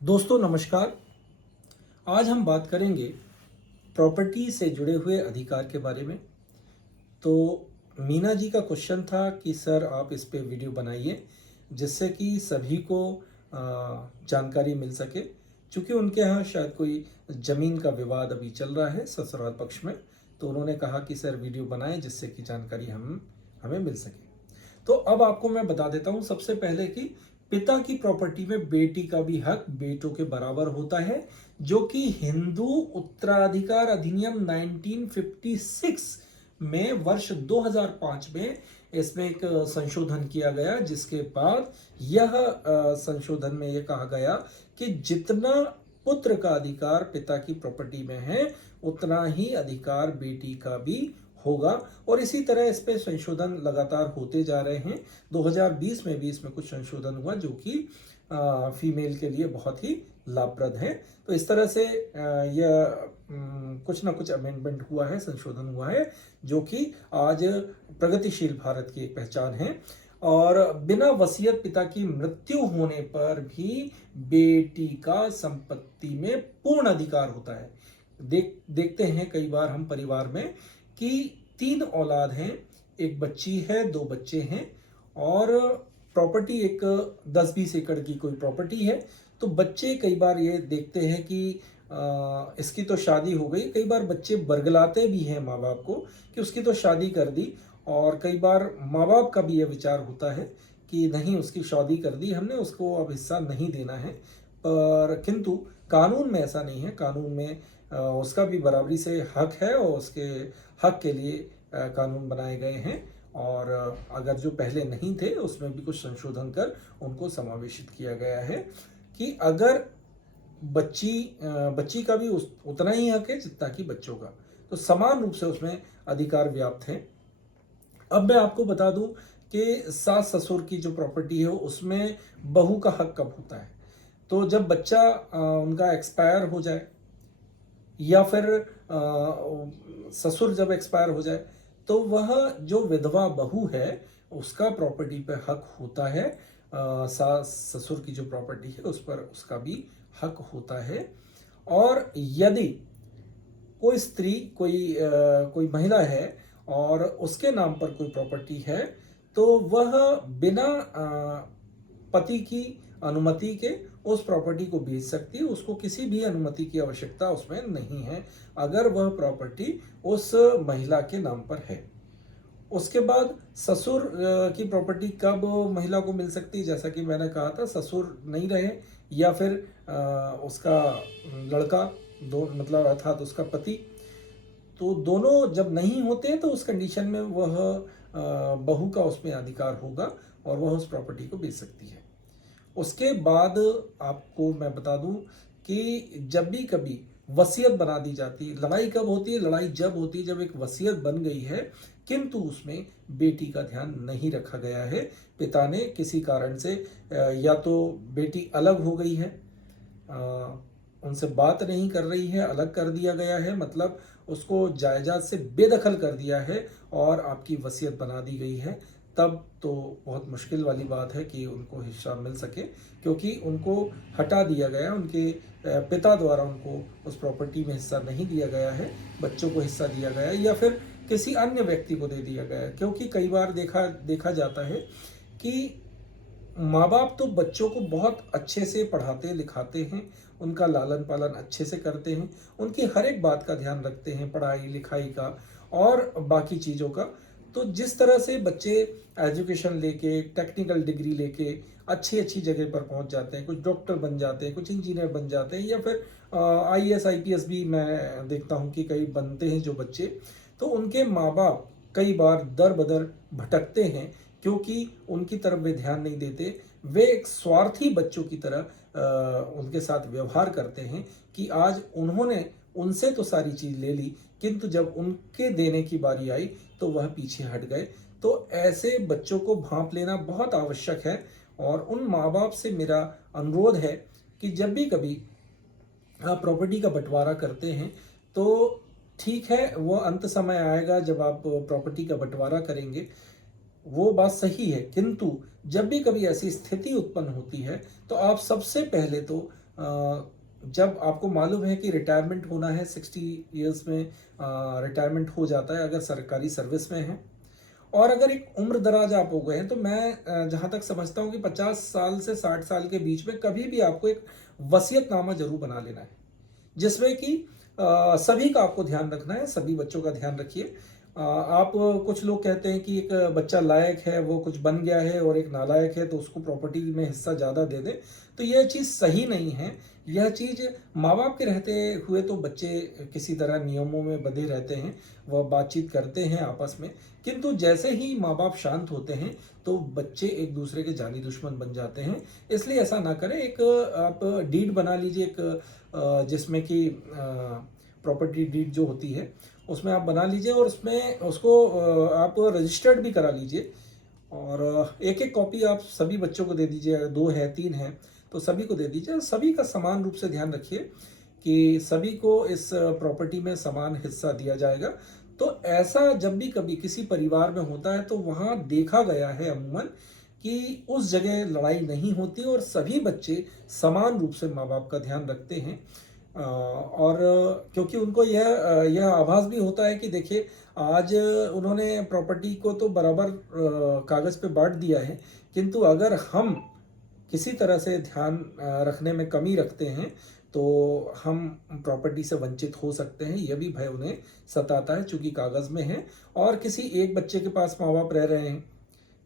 दोस्तों नमस्कार। आज हम बात करेंगे प्रॉपर्टी से जुड़े हुए अधिकार के बारे में। तो मीना जी का क्वेश्चन था कि सर आप इस पे वीडियो बनाइए जिससे कि सभी को जानकारी मिल सके। क्योंकि उनके यहाँ शायद कोई ज़मीन का विवाद अभी चल रहा है ससुराल पक्ष में, तो उन्होंने कहा कि सर वीडियो बनाएं जिससे कि जानकारी हमें मिल सके। तो अब आपको मैं बता देता हूं सबसे पहले कि पिता की प्रॉपर्टी में बेटी का भी हक बेटों के बराबर होता है, जो कि हिंदू उत्तराधिकार अधिनियम 1956 में वर्ष 2005 में इसमें एक संशोधन किया गया, जिसके बाद यह संशोधन में यह कहा गया कि जितना पुत्र का अधिकार पिता की प्रॉपर्टी में है उतना ही अधिकार बेटी का भी होगा। और इसी तरह इस पे संशोधन लगातार होते जा रहे हैं। 2020 में भी इसमें कुछ संशोधन हुआ जो कि फीमेल के लिए बहुत ही लाभप्रद है। तो इस तरह से यह कुछ ना कुछ अमेंडमेंट हुआ है, संशोधन हुआ है, जो कि आज प्रगतिशील भारत की एक पहचान है। और बिना वसीयत पिता की मृत्यु होने पर भी बेटी का संपत्ति में पूर्ण अधिकार होता है। देखते हैं कई बार हम परिवार में कि 3 औलाद हैं, एक बच्ची है, 2 बच्चे हैं, और प्रॉपर्टी एक 10-20 एकड़ की कोई प्रॉपर्टी है। तो बच्चे कई बार ये देखते हैं कि इसकी तो शादी हो गई। कई बार बच्चे बरगलाते भी हैं माँ बाप को कि उसकी तो शादी कर दी, और कई बार माँ बाप का भी यह विचार होता है कि नहीं, उसकी शादी कर दी हमने, उसको अब हिस्सा नहीं देना है। पर किंतु कानून में ऐसा नहीं है। कानून में उसका भी बराबरी से हक है, और उसके हक के लिए कानून बनाए गए हैं। और अगर जो पहले नहीं थे उसमें भी कुछ संशोधन कर उनको समावेशित किया गया है कि अगर बच्ची का भी उतना ही हक है जितना कि बच्चों का, तो समान रूप से उसमें अधिकार व्याप्त है। अब मैं आपको बता दूं कि सास ससुर की जो प्रॉपर्टी है उसमें बहू का हक कब होता है। तो जब बच्चा उनका एक्सपायर हो जाए, या फिर ससुर जब एक्सपायर हो जाए, तो वह जो विधवा बहू है उसका प्रॉपर्टी पे हक होता है। सास ससुर की जो प्रॉपर्टी है उस पर उसका भी हक होता है। और यदि कोई स्त्री, कोई महिला है और उसके नाम पर कोई प्रॉपर्टी है, तो वह बिना पति की अनुमति के उस प्रॉपर्टी को बेच सकती है। उसको किसी भी अनुमति की आवश्यकता उसमें नहीं है, अगर वह प्रॉपर्टी उस महिला के नाम पर है। उसके बाद ससुर की प्रॉपर्टी कब महिला को मिल सकती है, जैसा कि मैंने कहा था, ससुर नहीं रहे या फिर उसका लड़का, दो मतलब अर्थात उसका पति, तो दोनों जब नहीं होते तो उस कंडीशन में वह बहू का उसमें अधिकार होगा और वह उस प्रॉपर्टी को बेच सकती है। उसके बाद आपको मैं बता दूं कि जब भी कभी वसीयत बना दी जाती है, लड़ाई कब होती है? लड़ाई जब होती है जब एक वसीयत बन गई है किंतु उसमें बेटी का ध्यान नहीं रखा गया है। पिता ने किसी कारण से या तो बेटी अलग हो गई है, उनसे बात नहीं कर रही है, अलग कर दिया गया है, मतलब उसको जायदाद से बेदखल कर दिया है और आपकी वसीयत बना दी गई है, तब तो बहुत मुश्किल वाली बात है कि उनको हिस्सा मिल सके, क्योंकि उनको हटा दिया गया, उनके पिता द्वारा उनको उस प्रॉपर्टी में हिस्सा नहीं दिया गया है, बच्चों को हिस्सा दिया गया है या फिर किसी अन्य व्यक्ति को दे दिया गया है। क्योंकि कई बार देखा जाता है कि माँ बाप तो बच्चों को बहुत अच्छे से पढ़ाते लिखाते हैं, उनका लालन पालन अच्छे से करते हैं, उनकी हर एक बात का ध्यान रखते हैं, पढ़ाई लिखाई का और बाकी चीज़ों का। तो जिस तरह से बच्चे एजुकेशन लेके, टेक्निकल डिग्री लेके अच्छी अच्छी जगह पर पहुंच जाते हैं, कुछ डॉक्टर बन जाते हैं, कुछ इंजीनियर बन जाते हैं, या फिर आईएएस आईपीएस भी मैं देखता हूं कि कई बनते हैं जो बच्चे, तो उनके माँ बाप कई बार दर बदर भटकते हैं क्योंकि उनकी तरफ वे ध्यान नहीं देते। वे एक स्वार्थी बच्चों की तरह उनके साथ व्यवहार करते हैं कि आज उन्होंने उनसे तो सारी चीज ले ली, किंतु जब उनके देने की बारी आई तो वह पीछे हट गए। तो ऐसे बच्चों को भांप लेना बहुत आवश्यक है। और उन माँ बाप से मेरा अनुरोध है कि जब भी कभी आप प्रॉपर्टी का बंटवारा करते हैं तो ठीक है, वो अंत समय आएगा जब आप प्रॉपर्टी का बंटवारा करेंगे, वो बात सही है, किंतु जब भी कभी ऐसी स्थिति उत्पन्न होती है तो आप सबसे पहले तो जब आपको मालूम है कि रिटायरमेंट होना है, 60 ईयर्स में रिटायरमेंट हो जाता है अगर सरकारी सर्विस में है, और अगर एक उम्र दराज आप हो गए हैं, तो मैं जहाँ तक समझता हूँ कि 50 साल से 60 साल के बीच में कभी भी आपको एक वसीयतनामा जरूर बना लेना है, जिसमें कि सभी का आपको ध्यान रखना है, सभी बच्चों का ध्यान रखिए। आप कुछ लोग कहते हैं कि एक बच्चा लायक है, वो कुछ बन गया है, और एक नालायक है तो उसको प्रॉपर्टी में हिस्सा ज़्यादा दे दें, तो यह चीज़ सही नहीं है। यह चीज़ माँ बाप के रहते हुए तो बच्चे किसी तरह नियमों में बंधे रहते हैं, वह बातचीत करते हैं आपस में, किंतु जैसे ही माँ बाप शांत होते हैं तो बच्चे एक दूसरे के जानी दुश्मन बन जाते हैं। इसलिए ऐसा ना करें। एक आप डीड बना लीजिए, एक जिसमें कि प्रॉपर्टी डीड जो होती है उसमें आप बना लीजिए, और उसमें उसको आप रजिस्टर्ड भी करा लीजिए, और एक एक कॉपी आप सभी बच्चों को दे दीजिए। अगर 2 है, 3 है, तो सभी को दे दीजिए। सभी का समान रूप से ध्यान रखिए कि सभी को इस प्रॉपर्टी में समान हिस्सा दिया जाएगा। तो ऐसा जब भी कभी किसी परिवार में होता है तो वहाँ देखा गया है अमूमन कि उस जगह लड़ाई नहीं होती, और सभी बच्चे समान रूप से माँ बाप का ध्यान रखते हैं। और क्योंकि उनको यह आभास भी होता है कि देखिए, आज उन्होंने प्रॉपर्टी को तो बराबर कागज़ पे बांट दिया है, किंतु अगर हम किसी तरह से ध्यान रखने में कमी रखते हैं तो हम प्रॉपर्टी से वंचित हो सकते हैं। यह भी भय उन्हें सताता है, चूंकि कागज़ में है, और किसी एक बच्चे के पास माँ बाप रह रहे हैं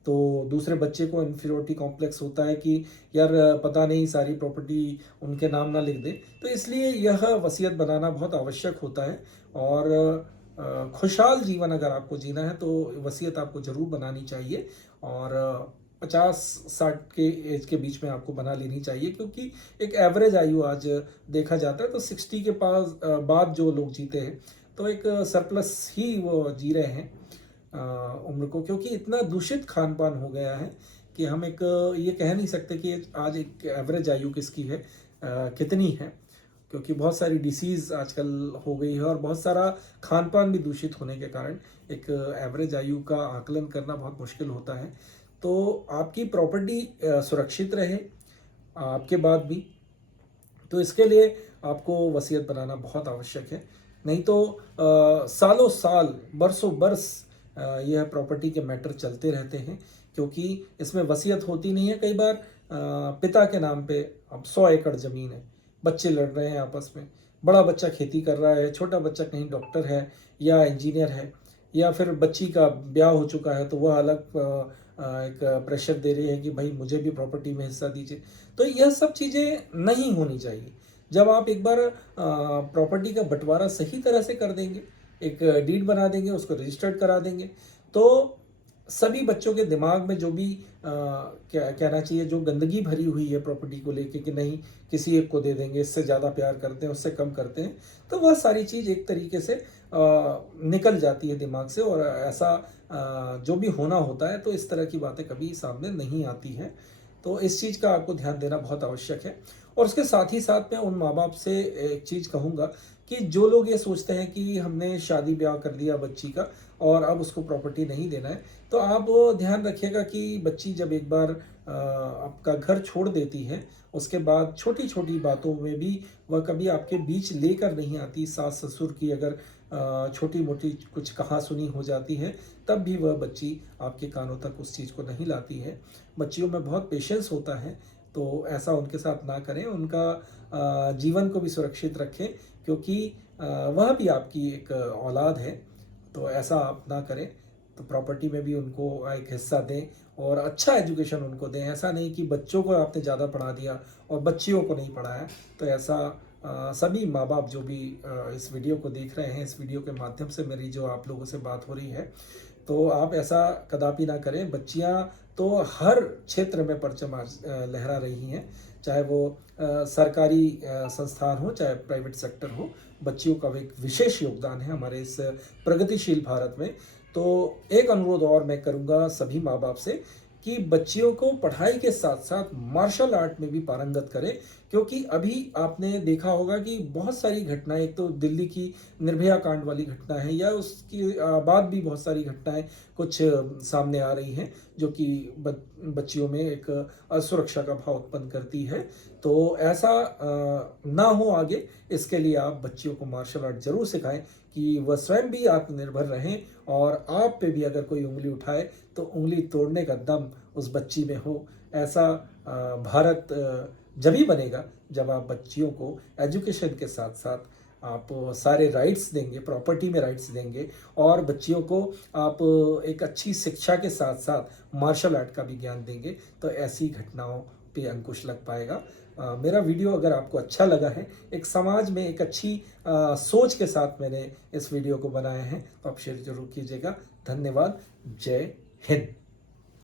तो दूसरे बच्चे को इन्फीरियोरिटी कॉम्प्लेक्स होता है कि यार पता नहीं सारी प्रॉपर्टी उनके नाम ना लिख दे। तो इसलिए यह वसीयत बनाना बहुत आवश्यक होता है, और खुशहाल जीवन अगर आपको जीना है तो वसीयत आपको ज़रूर बनानी चाहिए, और 50-60 के एज के बीच में आपको बना लेनी चाहिए, क्योंकि एक एवरेज आयु आज देखा जाता है तो 60 के पास बाद जो लोग जीते हैं तो एक सरप्लस ही वो जी रहे हैं उम्र को, क्योंकि इतना दूषित खान पान हो गया है कि हम एक ये कह नहीं सकते कि आज एक एवरेज आयु किसकी है, कितनी है, क्योंकि बहुत सारी डिसीज़ आजकल हो गई है, और बहुत सारा खान पान भी दूषित होने के कारण एक एवरेज आयु का आकलन करना बहुत मुश्किल होता है। तो आपकी प्रॉपर्टी सुरक्षित रहे आपके बाद भी, तो इसके लिए आपको वसीयत बनाना बहुत आवश्यक है। नहीं तो सालों साल, बरसों बरस यह प्रॉपर्टी के मैटर चलते रहते हैं, क्योंकि इसमें वसीयत होती नहीं है। कई बार पिता के नाम पे अब 100 एकड़ ज़मीन है, बच्चे लड़ रहे हैं आपस में, बड़ा बच्चा खेती कर रहा है, छोटा बच्चा कहीं डॉक्टर है या इंजीनियर है, या फिर बच्ची का ब्याह हो चुका है तो वह अलग एक प्रेशर दे रही है कि भाई मुझे भी प्रॉपर्टी में हिस्सा दीजिए। तो यह सब चीज़ें नहीं होनी चाहिए। जब आप एक बार प्रॉपर्टी का बंटवारा सही तरह से कर देंगे, एक डीड बना देंगे, उसको रजिस्टर्ड करा देंगे, तो सभी बच्चों के दिमाग में जो भी क्या कहना चाहिए, जो गंदगी भरी हुई है प्रॉपर्टी को लेके कि नहीं किसी एक को दे देंगे, इससे ज़्यादा प्यार करते हैं, उससे कम करते हैं, तो वह सारी चीज़ एक तरीके से निकल जाती है दिमाग से, और ऐसा जो भी होना होता है तो इस तरह की बातें कभी सामने नहीं आती हैं। तो इस चीज़ का आपको ध्यान देना बहुत आवश्यक है। और उसके साथ ही साथ मैं उन माँ बाप से एक चीज़ कहूँगा कि जो लोग ये सोचते हैं कि हमने शादी ब्याह कर दिया बच्ची का और अब उसको प्रॉपर्टी नहीं देना है, तो आप ध्यान रखिएगा कि बच्ची जब एक बार आपका घर छोड़ देती है, उसके बाद छोटी छोटी बातों में भी वह कभी आपके बीच लेकर नहीं आती। सास ससुर की अगर छोटी मोटी कुछ कहा सुनी हो जाती है, तब भी वह बच्ची आपके कानों तक उस चीज़ को नहीं लाती है। बच्चियों में बहुत पेशेंस होता है, तो ऐसा उनके साथ ना करें। उनका जीवन को भी सुरक्षित रखें, क्योंकि वह भी आपकी एक औलाद है, तो ऐसा आप ना करें। तो प्रॉपर्टी में भी उनको एक हिस्सा दें, और अच्छा एजुकेशन उनको दें। ऐसा नहीं कि बच्चों को आपने ज़्यादा पढ़ा दिया और बच्चियों को नहीं पढ़ाया। तो ऐसा सभी माँ बाप जो भी इस वीडियो को देख रहे हैं, इस वीडियो के माध्यम से मेरी जो आप लोगों से बात हो रही है, तो आप ऐसा कदापि ना करें। बच्चियाँ तो हर क्षेत्र में परचम आज लहरा रही हैं, चाहे वो सरकारी संस्थान हो, चाहे प्राइवेट सेक्टर हो। बच्चियों का एक विशेष योगदान है हमारे इस प्रगतिशील भारत में। तो एक अनुरोध और मैं करूँगा सभी माँ बाप से कि बच्चियों को पढ़ाई के साथ साथ मार्शल आर्ट में भी पारंगत करें, क्योंकि अभी आपने देखा होगा कि बहुत सारी घटनाएं, एक तो दिल्ली की निर्भया कांड वाली घटना है, या उसके बाद भी बहुत सारी घटनाएं कुछ सामने आ रही हैं जो कि बच्चियों में एक असुरक्षा का भाव उत्पन्न करती है। तो ऐसा ना हो आगे, इसके लिए आप बच्चियों को मार्शल आर्ट जरूर सिखाएं कि वह स्वयं भी आत्मनिर्भर रहें, और आप पे भी अगर कोई उंगली उठाए तो उंगली तोड़ने का दम उस बच्ची में हो। ऐसा भारत जभी बनेगा जब आप बच्चियों को एजुकेशन के साथ साथ आप सारे राइट्स देंगे, प्रॉपर्टी में राइट्स देंगे, और बच्चियों को आप एक अच्छी शिक्षा के साथ साथ मार्शल आर्ट का भी ज्ञान देंगे, तो ऐसी घटनाओं पे अंकुश लग पाएगा। मेरा वीडियो अगर आपको अच्छा लगा है, एक समाज में एक अच्छी सोच के साथ मैंने इस वीडियो को बनाया है, तो आप शेयर जरूर कीजिएगा। धन्यवाद। जय हिंद।